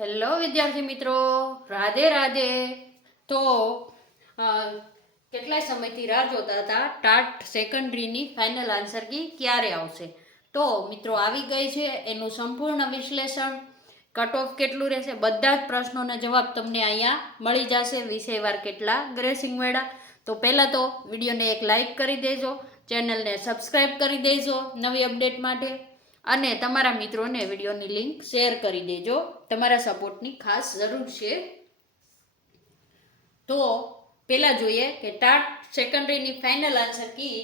Hello વિદ્યાર્થી મિત્રો, રાધે રાધે. તો કેટલાય સમયથી રાહ જોતા હતા ટાટ સેકન્ડરીની ફાઇનલ આન્સર કી ક્યારે આવશે. તો મિત્રો આવી ગઈ છે. એનું સંપૂર્ણ વિશ્લેષણ, કટ ઓફ કેટલું રહેશે, બધા જ પ્રશ્નોના જવાબ તમને અહીંયા મળી જશે. વિષયવાર કેટલા ગ્રેસિંગ મળ્યા. તો પહેલાં તો વિડીયોને એક લાઈક કરી દેજો, ચેનલને સબસ્ક્રાઈબ કરી દેજો નવી અપડેટ માટે, અને તમારા મિત્રોને વિડીયોની લિંક શેર કરી દેજો. તમારા સપોર્ટની ખાસ જરૂર છે. તો પહેલાં જોઈએ કે ટાટ સેકન્ડરીની ફાઇનલ આન્સર કી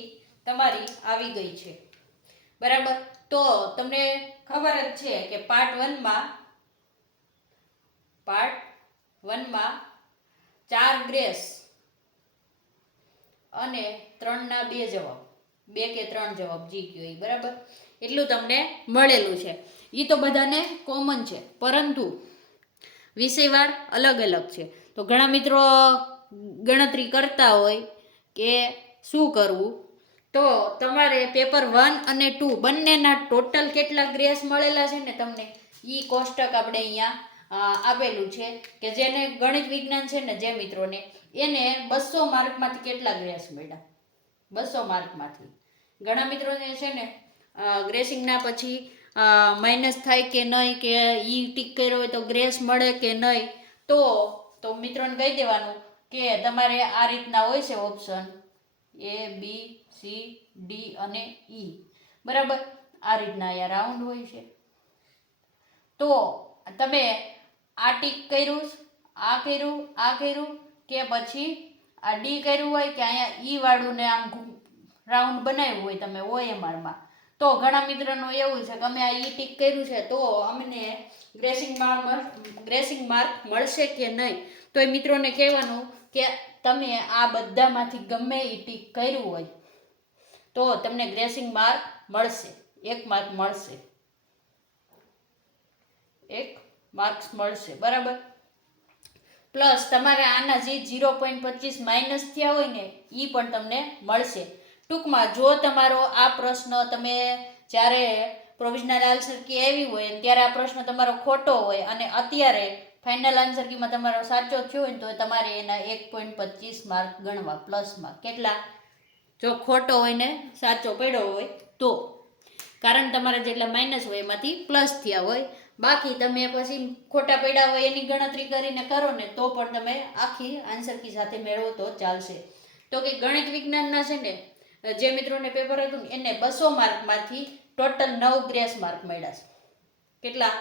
તમારી આવી ગઈ છે, બરાબર. તો તમને ખબર જ છે કે પાર્ટ વનમાં 4 ગ્રેસ અને 3ના 2 જવાબ, 2 કે 3 જવાબ જી કયો એ, બરાબર. એટલું તમને મળેલું છે. એ તો બધાને કોમન છે, પરંતુ વિષયવાર અલગ અલગ છે. તો ઘણા મિત્રો ગણતરી કરતા હોય કે શું કરવું, તો તમારે પેપર 1 અને 2 બંનેના ટોટલ કેટલા ગ્રેસ મળેલા છે ને તમને એ કોષ્ટક આપણે અહીંયા આપેલું છે, કે જેને ગણિત વિજ્ઞાન છે ને જે મિત્રોને, એને 200 માર્કમાંથી કેટલા ગ્રેસ મળ્યા. 200 માર્કમાંથી ઘણા મિત્રોને છે ને ગ્રેસિંગના પછી માઇનસ થાય કે નહીં, કે ઈ ટીક કર્યો હોય તો ગ્રેસ મળે કે નહીં. તો મિત્રોને કહી દેવાનું કે તમારે આ રીતના હોય છે option A B C D અને E, બરાબર. આ રીતના અહીંયા રાઉન્ડ હોય છે. તો તમે આ ટીક કર્યું, આ કર્યું, કે પછી આ ડી કર્યું હોય, કે અહીંયા ઈ વાળું ને આમ રાઉન્ડ બનાવ્યું હોય તમે OMRમાં. તો ઘણા મિત્રોનું એવું છે કે અમે આ ઈ ટીક કર્યું છે તો અમને ગ્રેસિંગ માર્ક મળશે કે નહીં. તો એ મિત્રોને કહેવાનું કે તમે આ બધામાંથી ગમે ઈ ટીક કર્યું હોય તો તમને ગ્રેસિંગ માર્ક મળશે, 1 માર્ક મળશે, 1 માર્ક્સ મળશે, બરાબર. પ્લસ તમારે આના જે 0.25 માઇનસ થયા હોય ને એ પણ તમને મળશે. ટૂંકમાં જો તમારો આ પ્રશ્ન તમે જ્યારે પ્રોવિઝનલ આન્સર કી આવી હોય ત્યારે આ પ્રશ્ન તમારો ખોટો હોય અને અત્યારે ફાઇનલ આન્સર કીમાં તમારો સાચો થયો હોય તો તમારે એના 1.25 માર્ક ગણવા પ્લસમાં. કેટલા? જો ખોટો હોય ને સાચો પડ્યો હોય તો, કારણ તમારા જેટલા માઇનસ હોય એમાંથી પ્લસ થયા હોય. બાકી તમે પછી ખોટા પડ્યા હોય એની ગણતરી કરીને કરો ને તો પણ તમે આખી આન્સર કી સાથે મેળવો તો ચાલશે. તો કે ગણિત વિજ્ઞાનના છે ને જે મિત્રોને પેપર હતું ને એને 200 માર્કમાંથી ટોટલ 9 ગ્રેસ માર્ક મળ્યા છે. કેટલા?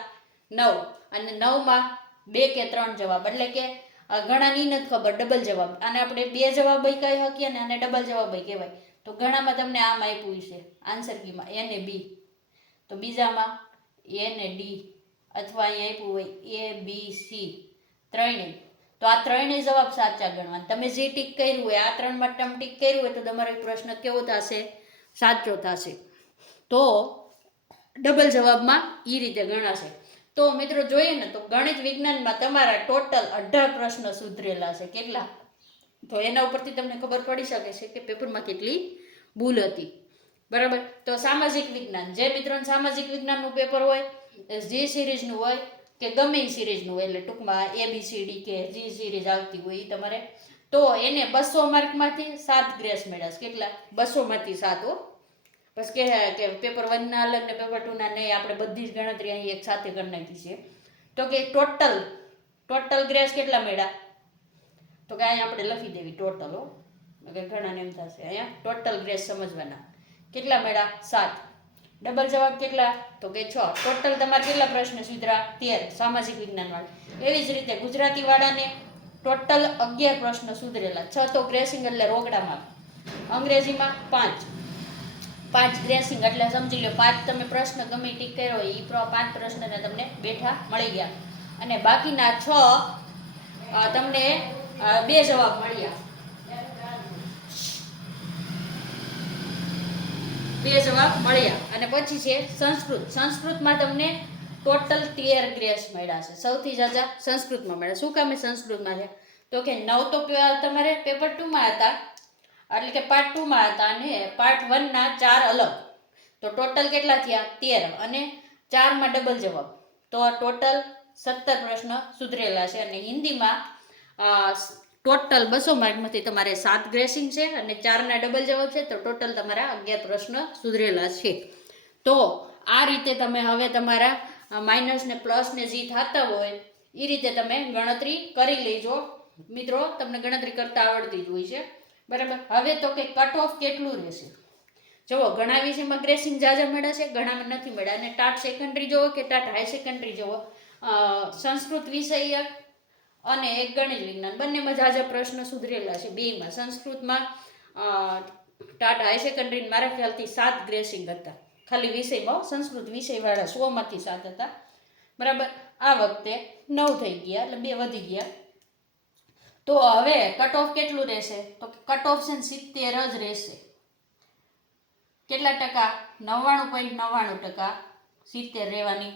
9. અને 9માં 2 કે 3 જવાબ, એટલે કે ઘણાની નથી ખબર ડબલ જવાબ. આને આપણે 2 જવાબ કહી શકીએ ને આને ડબલ જવાબ કહેવાય. તો ઘણામાં તમને આમ આપ્યું છે આન્સર કીમાં A ને B, તો બીજામાં A ને D, અથવા અહીં આપ્યું હોય A B C ત્રણેય, તો આ ત્રણેય જવાબ સાચા ગણવાના. તમે જે ટીક કર્યું હોય આ 3માં તમે ટીક કર્યું હોય તો તમારો પ્રશ્ન કેવો થશે? સાચો થશે. તો ડબલ જવાબમાં એ રીતે ગણાશે. તો મિત્રો જોઈએ ને તો ગણિત વિજ્ઞાનમાં તમારા ટોટલ 18 પ્રશ્ન સુધરેલા છે. કેટલા? તો એના ઉપરથી તમને ખબર પડી શકે છે કે પેપરમાં કેટલી ભૂલ હતી, બરાબર. તો સામાજિક વિજ્ઞાન, જે મિત્રોને સામાજિક વિજ્ઞાનનું પેપર હોય, જે સિરીઝનું હોય કે ગમે એ સિરીઝનું હોય, એટલે ટૂંકમાં ABCD કે જે સિરીઝ આવતી હોય એ તમારે, તો એને 200 માર્કમાંથી 7 ગ્રેસ મળ્યા. કેટલા? 200માંથી 7 હો. બસ કે પેપર 1ના અલગ ને પેપર 2ના નહીં, આપણે બધી જ ગણતરી અહીં એક સાથે કરી નાખી છે. તો કે ટોટલ ગ્રેસ કેટલા મળ્યા? તો કે અહીંયા આપણે લખી દેવી ટોટલ, હો, કે ઘણાને એમ થશે અહીંયા ટોટલ ગ્રેસ સમજવાના. કેટલા મળ્યા? 7. ડબલ જવાબ કેટલા? તો કે 6. ટોટલ તમારે કેટલા પ્રશ્ન સુધરા? 13 સામાજિક વિજ્ઞાન વાળા. એવી જ રીતે ગુજરાતી વાળાને ટોટલ 11 પ્રશ્ન સુધરેલા. 6 તો ગ્રેસિંગ એટલે રોકડામાં. અંગ્રેજીમાં 5 ગ્રેસિંગ એટલે સમજી લો 5 તમે પ્રશ્ન ગમે ટીક કર્યો હોય એ 5 પ્રશ્નને તમને બેઠા મળી ગયા, અને બાકીના 6 તમને 2 જવાબ મળ્યા. 2 જવાબ મળ્યા. અને પછી છે સંસ્કૃતમાં તમને ટોટલ 13 ગ્રેસ મળ્યા છે. સૌથી ઝાઝા સંસ્કૃતમાં મળ્યા. શું કામે સંસ્કૃતમાં છે? તો કે 9 તો તમારે પેપર 2માં હતા, એટલે કે પાર્ટ 2માં હતા, અને પાર્ટ 1ના 4 અલગ. તો ટોટલ કેટલા થયા? 13, અને 4માં ડબલ જવાબ, તો ટોટલ 17 પ્રશ્ન સુધરેલા છે અને હિન્દીમાં ટોટલ 200 માર્કમાંથી તમારે 7 ગ્રેસિંગ છે અને 4ના ડબલ જવાબ છે, તો ટોટલ તમારા 11 પ્રશ્ન સુધરેલા છે. તો આ રીતે તમે હવે તમારા માઇનસ ને પ્લસ ને જે થતા હોય એ રીતે તમે ગણતરી કરી લેજો મિત્રો. તમને ગણતરી કરતા આવડતી જ હોય છે, બરાબર. હવે તો કે કટ ઓફ કેટલું રહેશે જુઓ. ઘણા વિષયમાં ગ્રેસિંગ જાજા મળ્યા છે, ઘણામાં નથી મળ્યા. અને ટાટ સેકન્ડરી જુઓ કે ટાટ હાઈ સેકન્ડરી જુઓ, સંસ્કૃત વિષય અને એક ગણિત વિજ્ઞાન બંનેમાં જાજા પ્રશ્ન સુધરેલા છે. બેમાં સંસ્કૃતમાં ટાટ હાઈ સેકન્ડરી મારા ખ્યાલથી 7 ગ્રેસિંગ હતા ખાલી વિષયમાં. સંસ્કૃત વિષયવાળા 100માંથી 7 હતા, બરાબર. આ વખતે 9 થઈ ગયા, એટલે 2 વધી ગયા. તો હવે કટ ઓફ કેટલું રહેશે? તો કટ ઓફ છે 70 જ રહેશે. કેટલા ટકા? 99.99% 70 રહેવાની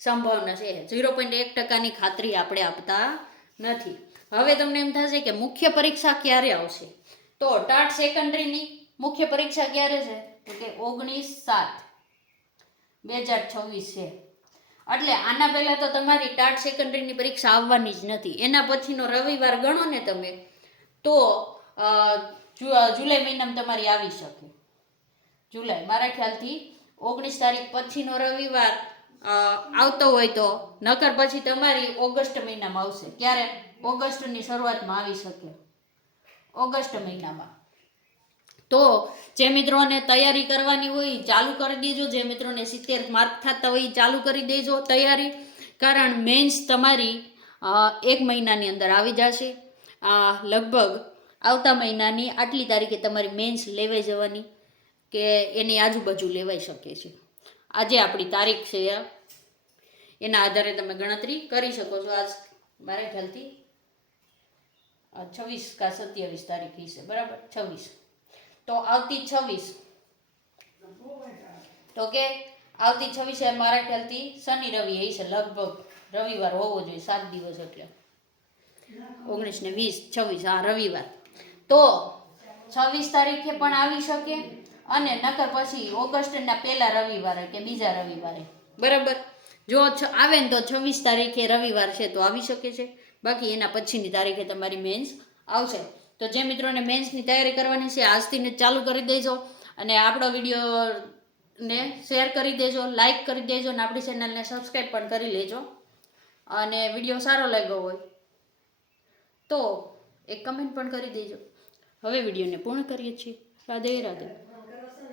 સંભાવના છે. 0.1%ની ખાતરી આપણે આપતા નથી. હવે તમને એમ થશે કે મુખ્ય પરીક્ષા ક્યારે આવશે? તો ટાટ સેકન્ડરીની મુખ્ય પરીક્ષા ક્યારે છે? તો કે 19/7/2026 છે. એટલે આના પહેલાં તો તમારી ટાટ સેકન્ડરીની પરીક્ષા આવવાની જ નથી. એના પછીનો રવિવાર ગણો ને તમે, તો જુલાઈ મહિનામાં તમારી આવી શકે. જુલાઈ મારા ખ્યાલથી 19 તારીખ પછીનો રવિવાર આવતો હોય તો, નકર પછી તમારી ઓગસ્ટ મહિનામાં આવશે. ક્યારે? ઓગસ્ટની શરૂઆતમાં આવી શકે, ઓગસ્ટ મહિનામાં. તો જે મિત્રોને તૈયારી કરવાની હોય ચાલુ કરી દેજો. જે મિત્રોને 70 માર્ક થતા હોય ચાલુ કરી દેજો તૈયારી, કારણ મેન્સ તમારી 1 મહિનાની અંદર આવી જશે. લગભગ આવતા મહિનાની આટલી તારીખે તમારી મેન્સ લેવાઈ જવાની કે એની આજુબાજુ લેવાઈ શકે છે. આજે આપણી તારીખ છે, એના આધારે તમે ગણતરી કરી શકો છો. આજ મારા ખ્યાલથી 26 કા 27 તારીખ છે, બરાબર. 26. તો આવતી 26, તો કે આવતી 26 મારા ખ્યાલથી શનિ રવિ હશે, લગભગ રવિવાર હોવો જોઈએ. 7 દિવસ એટલે 19 ને 20 26, હા રવિવાર. તો 26 તારીખે પણ આવી શકે અને નકર પછી ઓગસ્ટના પહેલા રવિવારે કે બીજા રવિવારે, બરાબર. જો આવે ને તો 26 તારીખે રવિવાર છે તો આવી શકે છે, બાકી એના પછીની તારીખે તમારી મેન્સ આવશે. તો જે મિત્રોને મેન્સની તૈયારી કરવાની છે આજથી ને ચાલુ કરી દેજો અને આપણો વિડીયોને શેર કરી દેજો, લાઈક કરી દેજો અને આપણી ચેનલને સબસ્ક્રાઈબ પણ કરી લેજો. અને વિડીયો સારો લાગ્યો હોય તો એક કમેન્ટ પણ કરી દેજો. હવે વિડીયોને પૂર્ણ કરીએ છીએ. રાધે રાધે.